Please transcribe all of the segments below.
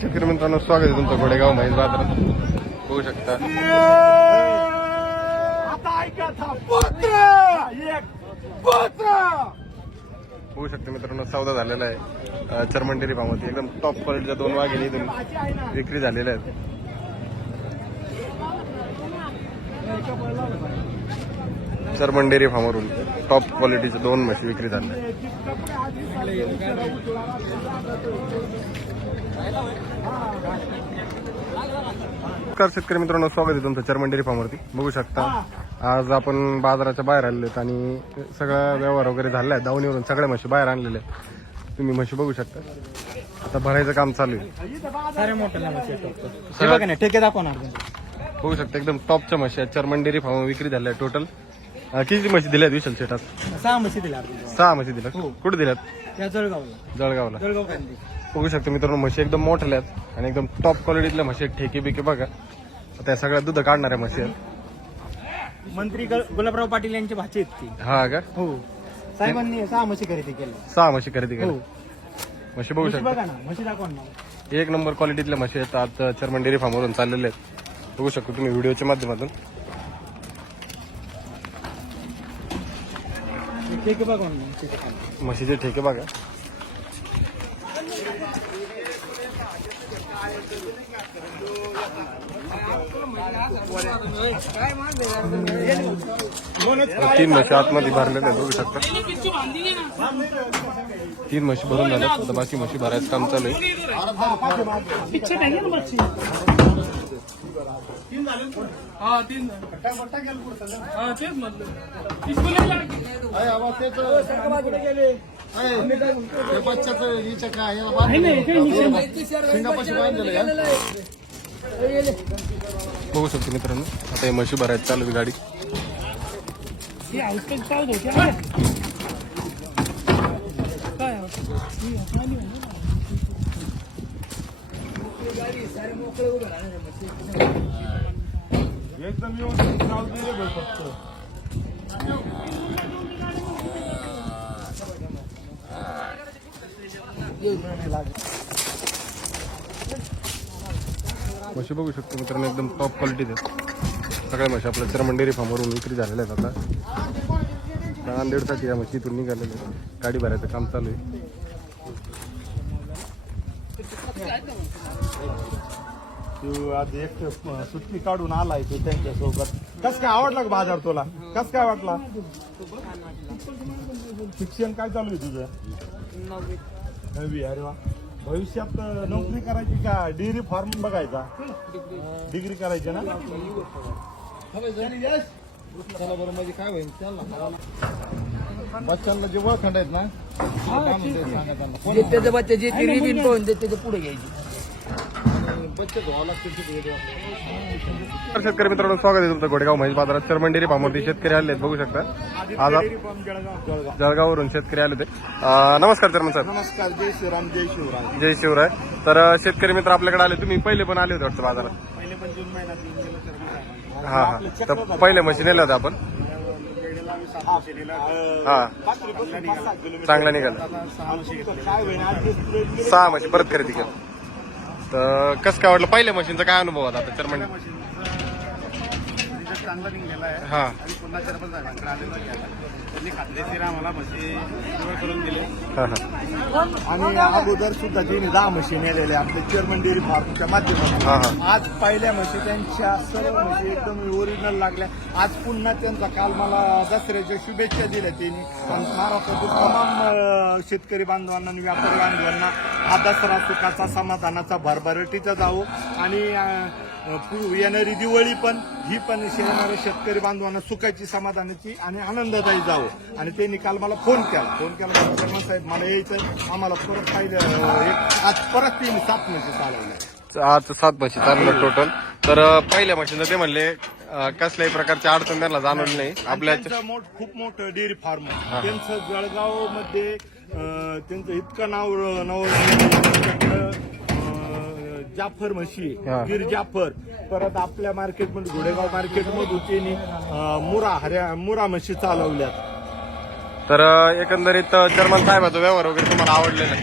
शेतकरी मित्रांनो स्वागत आहे तुमचं घोडेगाव महेश बाजारात. बघू शकता. होऊ शकते मित्रांनो सौदा झालेला आहे. चरमंडेरी फार्मवरती. एकदम टॉप क्वालिटीच्या दोन वाघिणी इथून विक्री झालेल्या आहेत. चरमंडेरी फार्मवरून टॉप क्वालिटीच्या दोन म्हशी विक्री झाल्या आहेत. नमस्कार शेतकरी मित्रांनो स्वागत आहे तुमचं चर्मन डेअरी फार्मवरती. बघू शकता आज आपण बाजाराच्या बाहेर आलेलो आहेत आणि सगळा व्यवहार वगैरे झाला आहे दावणीवरून सगळ्या म्हशी बाहेर आणलेल्या आहेत. तुम्ही म्हशी बघू शकता. आता भरायचं काम चालू आहे. हे बघा ना शकता एकदम टॉपच्या म्हशी आहेत. चर्मन डेअरी फार्म विक्री झाल्या टोटल किती म्हशी दिल्यात विशाल शेतात सहा म्हशी दिल्या सहा म्हशी दिल्यात. कुठे दिल्यात? जळगावला. जळगावला. जळगाव बघू शकता मित्रांनो म्हशी एकदम मोठ्या आहेत आणि एकदम टॉप क्वालिटीतल्या म्हशी आहेत. ठेके बिके बघा. आता या सगळ्या दूध काढणाऱ्या म्हशी आहेत. मंत्री गुलाबराव पाटील यांची भाची आहेत ती. हा का? हो. साहेबांनी सहा म्हशी खरेदी केल्या. सहा म्हशी खरेदी हो. केल्या म्हशी बघू शकता. बघा ना म्हशी दाखवा एक नंबर क्वालिटीतल्या म्हशी आहेत. आज चर्मन डेअरी फार्मवरून चाललेले आहेत. बघू शकतो तुम्ही व्हिडिओच्या माध्यमातून. हे ठेके बघा. म्हशीचे ठेके बघा. तीन म्हशी आतमध्ये भरलेल्या आहेत बघू शकता तीन म्हशी भरून झाल्या आता बाकी म्हशी भरायचं काम चालू आहे बघू शकतो मित्रांनो. आता हे म्हशी भरायचं चालू आहे गाडी. एकदम मशी म्हशी बघू शकतो मित्रांनो एकदम टॉप क्वालिटी आहेत. सगळ्या म्हशी आपल्या चर्मन डेअरी फार्मवरून विक्री झालेल्या आहेत आता. नांदेडसाठी या मशी इथून निघालेल्या आहेत. गाडी भरायचं काम चालू आहे. तू आज एक सुट्टी काढून आलाय तू त्यांच्यासोबत. कस काय आवडला का बाजार तुला? कस काय वाटला? शिक्षण काय चालू आहे तुझं? नववी अरे वा. भविष्यात नोकरी करायची का? डिग्री फॉर्म बघायचा. डिग्री करायची ना? काय होईल? बच्चांना जे वळखंड आहेत ना. जे त्याच्या बच्चाची ती रिबीन पाहून ते त्याच्या पुढे घ्यायची. तर शेतकरी मित्रांनो स्वागत आहे तुमचं गोडेगाव म्हैस बाजारात. चर्मन डेअरी फार्मवरती शेतकरी आले बघू शकता. आज जळगाववरून शेतकरी आले होते. नमस्कार चर्मन साहेब नमस्कार जय श्रीराम जय शिवराय जय शिवराय. तर शेतकरी मित्र आपल्याकडे आले. तुम्ही पहिले पण आले होते वाटतं बाजारात? हा हा. तर पहिले म्हशी नेल्या होत्या आपण? हा. चांगला निघाला. सहा म्हशी परत खरेदी केलं. तर कसं काय वाटलं? पहिल्या मशीनचा काय अनुभव होता? आता चर्मन रिझल्ट चांगला निघालेला आहे. हा. आणि पुन्हा चार पाच जागांकडे आलेलो आहे. त्याला. त्यांनी खात्रीशीर आम्हाला म्हशी निवड करून दिले. हा हा. आणि अगोदर सुद्धा त्यांनी दहा म्हशी नेलेल्या आपल्या चेअरमन डेअरी फार्मच्या हा, माध्यमातून आज पहिल्या म्हशी त्यांच्या सर्व म्हशी एकदम ओरिजिनल लागल्या. आज पुन्हा त्यांचा काल मला दसऱ्याच्या शुभेच्छा दिल्या त्यांनी. आणि महाराष्ट्रातील तमाम अं, शेतकरी बांधवांना आणि व्यापारी बांधवांना हा दसरा सुखाचा समाधानाचा भरभराटीचा जावो. आणि येणारी दिवाळी पण ही पण येणाऱ्या शेतकरी बांधवांना सुखाची समाधानाची आणि आनंददायी जावो. आणि त्यांनी काल मला फोन केला. फोन केला साहेब मला यायचं आम्हाला परत पाहिजे आज परत तीन सात महिने चालवल्या आज सात म्हशी चाललं टोटल तर पहिल्या मशीनचं ते म्हणले कसल्याही प्रकारची अडचण त्यांना जाणवली नाही. आपल्या खूप मोठं डेअरी फार्म. त्यांचं जळगावमध्ये त्यांचं इतकं नाव नाव जाफर म्हशी. गिर जाफर. परत आपल्या मार्केटमध्ये घोडेगाव मार्केटमधून त्यांनी मुरा हऱ्या मुरा म्हशी चालवल्यात. तर एकंदरीत अं, चर्मन साहेबाचा व्यवहार वगैरे तुम्हाला आवडलेला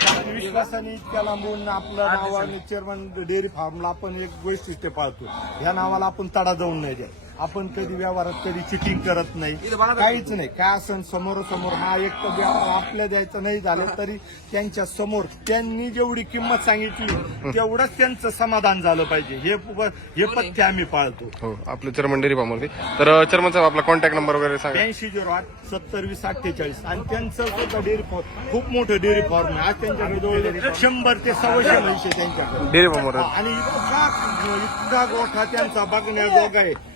त्याच्या विश्वासाने इतक्या लांबून आपलं नावाने चेअरमन डेअरी फार्मला आपण एक वैशिष्ट्य पाळतो. ह्या नावाला आपण तडा जाऊन नाही द्या आपण कधी व्यवहारात कधी चिटिंग करत नाही. काहीच नाही. काय असं समोरासमोर हा एक तर व्यवहार आपल्या द्यायचा नाही झालं तरी त्यांच्यासमोर त्यांनी जेवढी किंमत सांगितली तेवढंच त्यांचं समाधान झालं पाहिजे. हे प- हे पथ्य आम्ही पाळतो. हो आपलं चर्मन डेअरी फार्मवरती. तर चर्मन साहेब आपला कॉन्टॅक्ट नंबर वगैरे सांगा. ब्याऐंशी झिरो आठ सत्तर वीस अठ्ठेचाळीस. आणि त्यांचं सुद्धा डेअरी फॉर्म खूप मोठं डेअरी फॉर्म आहे. आज त्यांच्याकडे जवळ शंभर ते सव्वाशे म्हैस त्यांच्याकडे. डेअरी फार्मवर. आणि इतका इतका गोठा त्यांचा बघण्याजोगा आहे.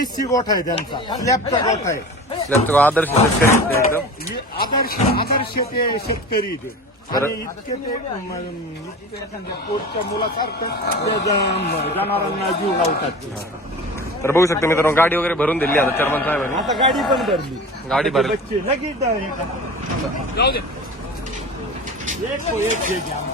एसी गोठा आहे त्यांचा. स्लॅबचा गोठा आहे. आदर्श शेतकरी एकदम. हे आदर्श आदर्श ते शेतकरी ते. आणि इतके ते म, इतके एखाद्या पोटच्या मुलासारखं ते ज- जनावरांना जीव लावतात ते. तर बघू शकता मित्रांनो गाडी वगैरे भरून दिली आता चर्मन साहेबांनी. आता गाडी पण भरली. गाडी भरली. बच्चे लगेच द- एक एक घे घ्या.